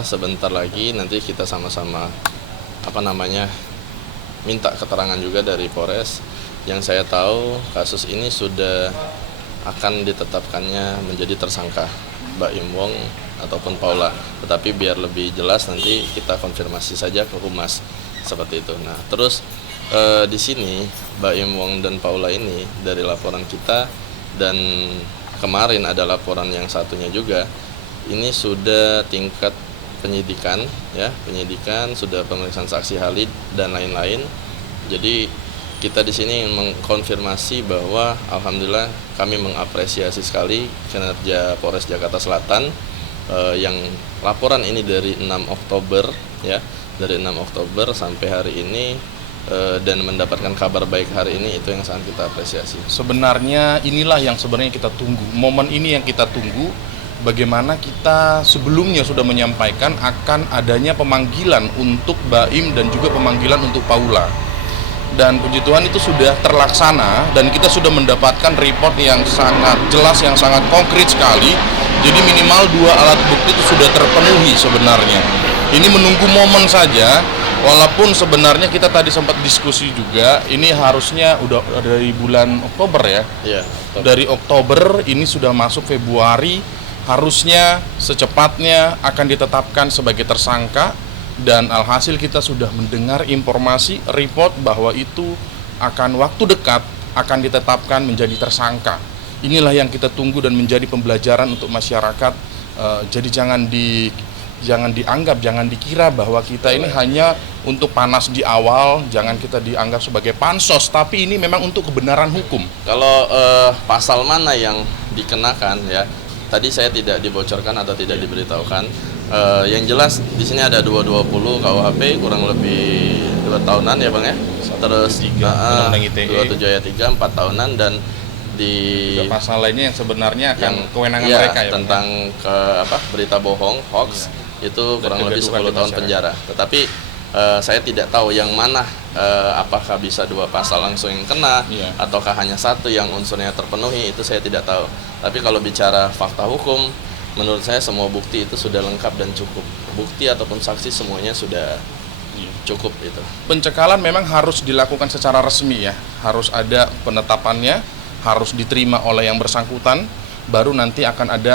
Allah sebentar lagi nanti kita sama-sama minta keterangan juga dari Polres. Yang saya tahu kasus ini sudah akan ditetapkannya menjadi tersangka Mbak Im Wong ataupun Paula. Tetapi biar lebih jelas nanti kita konfirmasi saja ke Humas seperti itu. Nah, terus di sini Mbak Im Wong dan Paula ini dari laporan kita dan kemarin ada laporan yang satunya juga, ini sudah tingkat penyidikan ya, penyidikan sudah pemeriksaan saksi ahli dan lain-lain. Jadi kita di sini mengkonfirmasi bahwa alhamdulillah kami mengapresiasi sekali kinerja Polres Jakarta Selatan yang laporan ini dari 6 Oktober ya, dari 6 Oktober sampai hari ini dan mendapatkan kabar baik hari ini, itu yang sangat kita apresiasi. Sebenarnya inilah yang sebenarnya kita tunggu. Momen ini yang kita tunggu, bagaimana kita sebelumnya sudah menyampaikan akan adanya pemanggilan untuk Baim dan juga pemanggilan untuk Paula. Dan puji Tuhan itu sudah terlaksana dan kita sudah mendapatkan report yang sangat jelas, yang sangat konkret sekali. Jadi minimal 2 alat bukti itu sudah terpenuhi sebenarnya. Ini menunggu momen saja, walaupun sebenarnya kita tadi sempat diskusi juga, ini harusnya udah dari bulan Oktober ya. Iya, dari Oktober ini sudah masuk Februari, harusnya secepatnya akan ditetapkan sebagai tersangka. Dan alhasil kita sudah mendengar informasi report bahwa itu akan waktu dekat akan ditetapkan menjadi tersangka. Inilah yang kita tunggu dan menjadi pembelajaran untuk masyarakat. Jadi jangan dianggap, jangan dikira bahwa kita ini hanya untuk panas di awal, jangan kita dianggap sebagai pansos, tapi ini memang untuk kebenaran hukum. Kalau pasal mana yang dikenakan ya, tadi saya tidak dibocorkan atau tidak diberitahukan. Yang jelas di sini ada 220 KUHP kurang lebih 2 tahunan ya Bang ya. Terus 27 ayat 3 4 tahunan, dan di pasal lainnya yang sebenarnya akan kewenangan ya, mereka ya tentang berita bohong, hoax, itu kurang lebih 10 tahun penjara. Tetapi saya tidak tahu yang mana, apakah bisa 2 pasal langsung yang kena ataukah hanya satu yang unsurnya terpenuhi, itu saya tidak tahu. Tapi kalau bicara fakta hukum, menurut saya semua bukti itu sudah lengkap dan cukup. Bukti ataupun saksi semuanya sudah cukup itu. Pencekalan memang harus dilakukan secara resmi ya, harus ada penetapannya, harus diterima oleh yang bersangkutan, baru nanti akan ada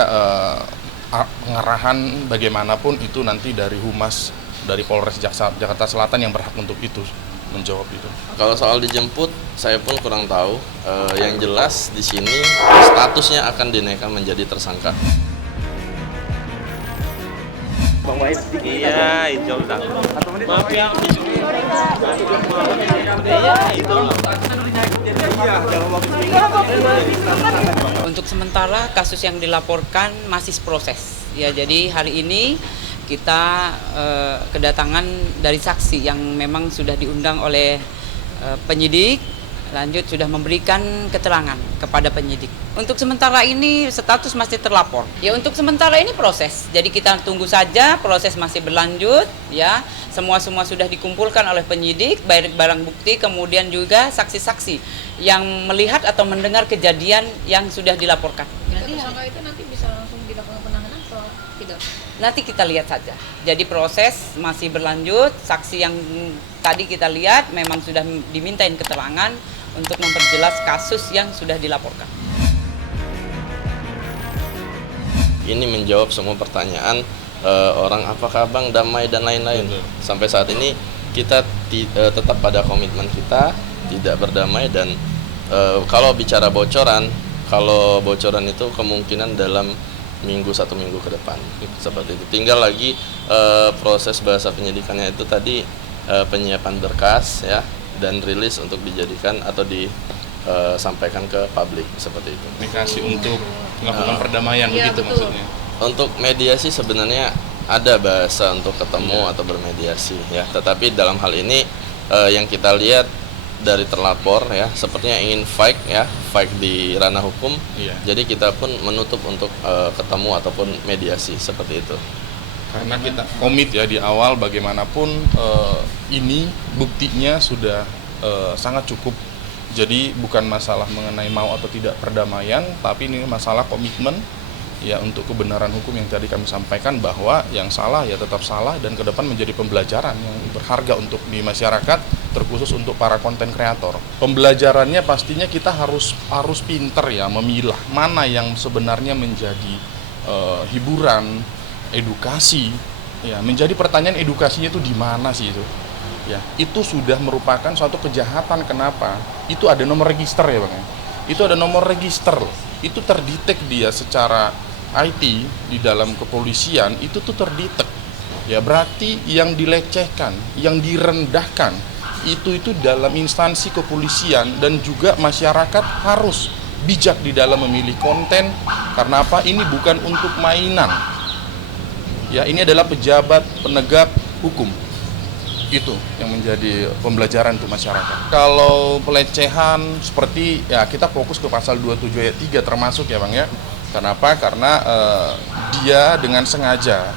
pengarahan bagaimanapun itu nanti dari Humas, dari Polres Jakarta Selatan yang berhak untuk itu menjawab itu. Kalau soal dijemput, saya pun kurang tahu. Yang jelas di sini statusnya akan dinaikkan menjadi tersangka. Bang Wahid sedikit. Iya, itu udah. Maaf ya. Untuk sementara kasus yang dilaporkan masih proses. Ya, jadi hari ini kita kedatangan dari saksi yang memang sudah diundang oleh penyidik, lanjut sudah memberikan keterangan kepada penyidik. Untuk sementara ini status masih terlapor. Ya, untuk sementara ini proses. Jadi kita tunggu saja, proses masih berlanjut ya. Semua sudah dikumpulkan oleh penyidik, baik barang bukti kemudian juga saksi-saksi yang melihat atau mendengar kejadian yang sudah dilaporkan. Jadi tersangka itu nanti bisa langsung dilakukan penahanan atau tidak? Nanti kita lihat saja. Jadi proses masih berlanjut. Saksi yang tadi kita lihat memang sudah dimintain keterangan untuk memperjelas kasus yang sudah dilaporkan. Ini menjawab semua pertanyaan orang, apakah Bang damai dan lain-lain. Sampai saat ini kita tetap pada komitmen kita, tidak berdamai. Dan kalau bicara bocoran, itu kemungkinan dalam 1 minggu ke depan seperti itu. Tinggal lagi proses bahasa penyidikannya itu tadi, penyiapan berkas ya, dan rilis untuk dijadikan atau disampaikan ke publik seperti itu. Komunikasi untuk melakukan perdamaian begitu betul. maksudnya. Untuk mediasi sebenarnya ada bahasa untuk ketemu atau bermediasi ya. Tetapi dalam hal ini yang kita lihat dari terlapor ya, sepertinya ingin fight di ranah hukum. Jadi kita pun menutup untuk ketemu ataupun mediasi seperti itu. Karena kita komit ya di awal, bagaimanapun ini buktinya sudah sangat cukup. Jadi bukan masalah mengenai mau atau tidak perdamaian, tapi ini masalah komitmen ya untuk kebenaran hukum yang tadi kami sampaikan, bahwa yang salah ya tetap salah dan ke depan menjadi pembelajaran yang berharga untuk di masyarakat, terkhusus untuk para konten kreator. Pembelajarannya pastinya kita harus pinter ya memilah mana yang sebenarnya menjadi hiburan, edukasi. Ya, menjadi pertanyaan edukasinya itu di mana sih itu? Ya, itu sudah merupakan suatu kejahatan. Kenapa? Itu ada nomor register ya Bang. Itu ada nomor register. Itu terdetek dia secara IT di dalam kepolisian, itu tuh terdetek. Ya, berarti yang dilecehkan, yang direndahkan itu dalam instansi kepolisian, dan juga masyarakat harus bijak di dalam memilih konten. Karena apa? Ini bukan untuk mainan. Ya, ini adalah pejabat penegak hukum. Itu yang menjadi pembelajaran untuk masyarakat. Kalau pelecehan seperti ya kita fokus ke pasal 27 ayat 3 termasuk ya Bang ya. Kenapa? Karena dia dengan sengaja,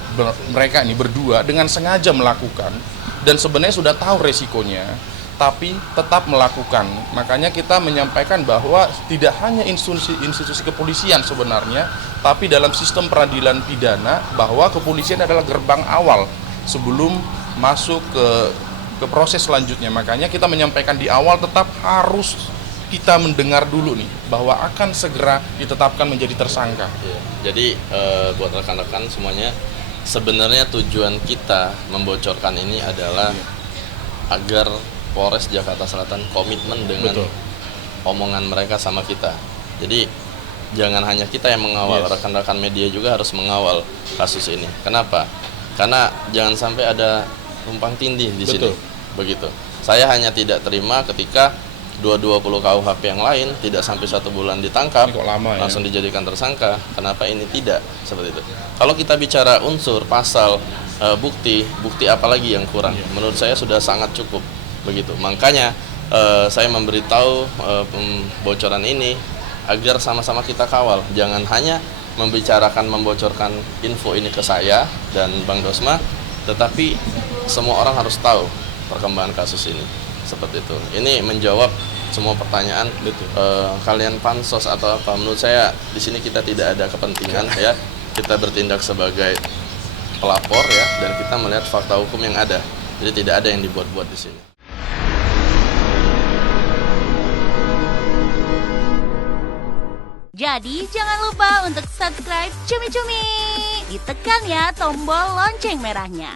mereka ini berdua dengan sengaja melakukan, dan sebenarnya sudah tahu resikonya, tapi tetap melakukan. Makanya kita menyampaikan bahwa tidak hanya institusi kepolisian sebenarnya, tapi dalam sistem peradilan pidana, bahwa kepolisian adalah gerbang awal sebelum masuk ke proses selanjutnya. Makanya kita menyampaikan di awal tetap harus kita mendengar dulu nih bahwa akan segera ditetapkan menjadi tersangka. Ya, jadi buat rekan-rekan semuanya, sebenarnya tujuan kita membocorkan ini adalah agar Polres Jakarta Selatan komitmen dengan omongan mereka sama kita. Jadi jangan hanya kita yang mengawal, rekan-rekan media juga harus mengawal kasus ini. Kenapa? Karena jangan sampai ada tumpang tindih di sini. Begitu. Saya hanya tidak terima ketika 220 KUHP yang lain tidak sampai 1 bulan ditangkap, langsung dijadikan tersangka. Kenapa ini tidak seperti itu? Kalau kita bicara unsur, pasal, bukti apalagi yang kurang? Menurut saya sudah sangat cukup. Begitu. Makanya saya memberitahu pembocoran ini agar sama-sama kita kawal. Jangan hanya membocorkan info ini ke saya dan Bang Dosma, tetapi semua orang harus tahu perkembangan kasus ini. Seperti itu. Ini menjawab semua pertanyaan. Kalian pansos atau apa? Menurut saya di sini kita tidak ada kepentingan ya. Kita bertindak sebagai pelapor ya, dan kita melihat fakta hukum yang ada. Jadi tidak ada yang dibuat-buat di sini. Jadi jangan lupa untuk subscribe Cumi Cumi. Ditekan ya tombol lonceng merahnya.